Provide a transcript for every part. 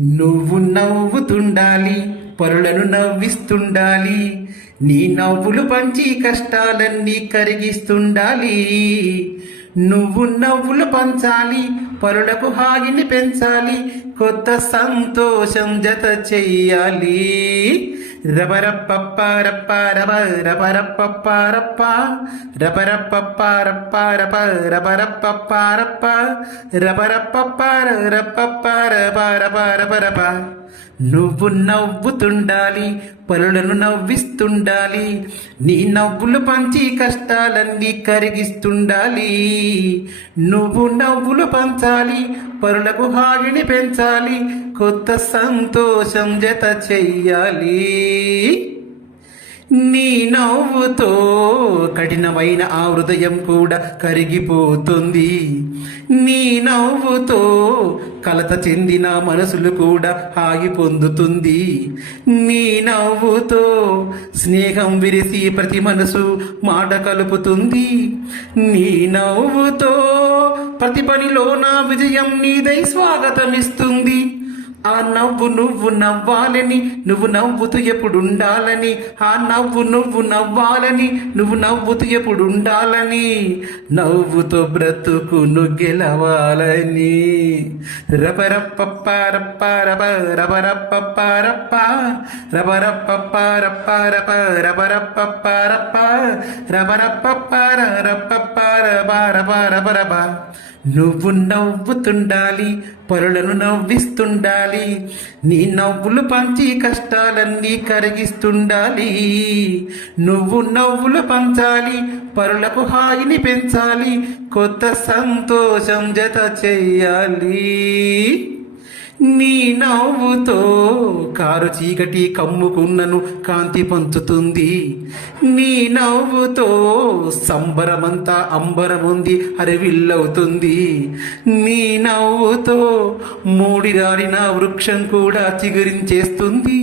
నువ్వు నవ్వుతుండాలి, పరులను నవ్విస్తుండాలి. నీ నవ్వులు పంచి కష్టాలన్నీ కరిగిస్తుండాలి. నువ్వు నవ్వులు పంచాలి, పరులకు హాయిని పెంచాలి, కొత్త సంతోషం జత చెయ్యాలి. రబరప్ప రబ రబరప్ప రబరప్ప రబరప్ప రబరప్ప. నువ్వు నవ్వుతుండాలి, పరులను నవ్విస్తుండాలి. నీ నవ్వులు పంచి కష్టాలన్నీ కరిగిస్తుండాలి. నువ్వు నవ్వులు పంచాలి, పరులకు హాయిని పెంచాలి, కొత్త సంతోషం జత చెయ్యాలి. నీ నవ్వుతో కఠినమైన ఆ హృదయం కూడా కరిగిపోతుంది. నీ నవ్వుతో కలత చెందిన మనసులు కూడా హాయి పొందుతుంది. నీ నవ్వుతో స్నేహం విరిసి ప్రతి మనసు మాట కలుపుతుంది. నీ నవ్వుతో ప్రతి పనిలో నా విజయం నీదై స్వాగతమిస్తుంది. ఆ నవ్వు నువ్వు నవ్వాలని, నువ్వు నవ్వుతూ ఎప్పుడుండాలని. ఆ నవ్వు నువ్వు నవ్వాలని, నువ్వు నవ్వుతూ ఎప్పుడుండాలని. నవ్వుతో బ్రతుకును గెలవాలని. రబరప్ప రప్ప రబ రబరప్ప రప్ప రబరప్ప రప్ప రబ రబరప్ప రప్ప రబరప్ప రప్ప రబ. నువ్వు నవ్వుతుండాలి, పరులను నవ్విస్తుండాలి. నీ నవ్వులు పంచి కష్టాలన్నీ కరిగిస్తుండాలి. నువ్వు నవ్వులు పంచాలి, పరులకు హాయిని పెంచాలి, కొత్త సంతోషం జత చెయ్యాలి. నీ నవ్వుతో కారు చీకటి కమ్ముకున్నను కాంతి పంచుతుంది. నీ నవ్వుతో సంబరమంతా అంబరముంది హరివిల్లవుతుంది. నీ నవ్వుతో మూడిరాలిన వృక్షం కూడా చిగురించేస్తుంది.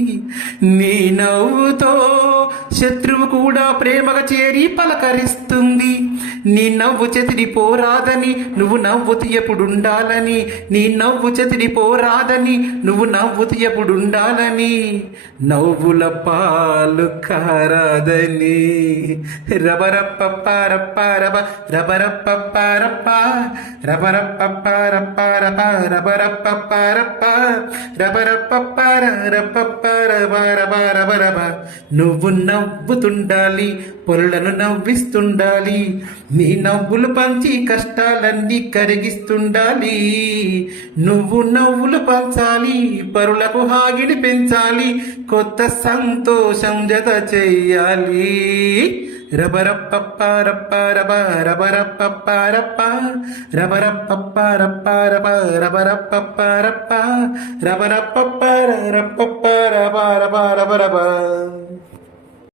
నీ నవ్వుతో శత్రువు కూడా ప్రేమగా చేరి పలకరిస్తుంది. నీ నవ్వు చెతిడి పోరాదని, నువ్వు నవ్వుతూ ఎప్పుడుండాలని. నీ నవ్వు చెతిడి పోరాదని, నువ్వు నవ్వుతూ ఎప్పుడుండాలని. నవ్వుల పాలు కారాదని. రబరప్ప రప్ప రబ రబరప్ప రప్ప రబరప్ప రప్ప రబ రబరప్ప రప్ప రబరప్ప రప్ప రబ. నువ్వు నవ్వుతుండాలి, పరులను నవ్విస్తుండాలి. నీ నవ్వులు పంచి కష్టాలన్నీ కరిగిస్తుండాలి. నువ్వు నవ్వులు పంచాలి, పరులకు హాయిని పెంచాలి, కొత్త సంతోషం జత చెయ్యాలి. రబరప్ప రప్ప రబ రబరప్ప రప్ప రబరప్ప రప్ప రబ రబరప్ప రప్ప రబరప్ప రప్ప రబ రబ రబ.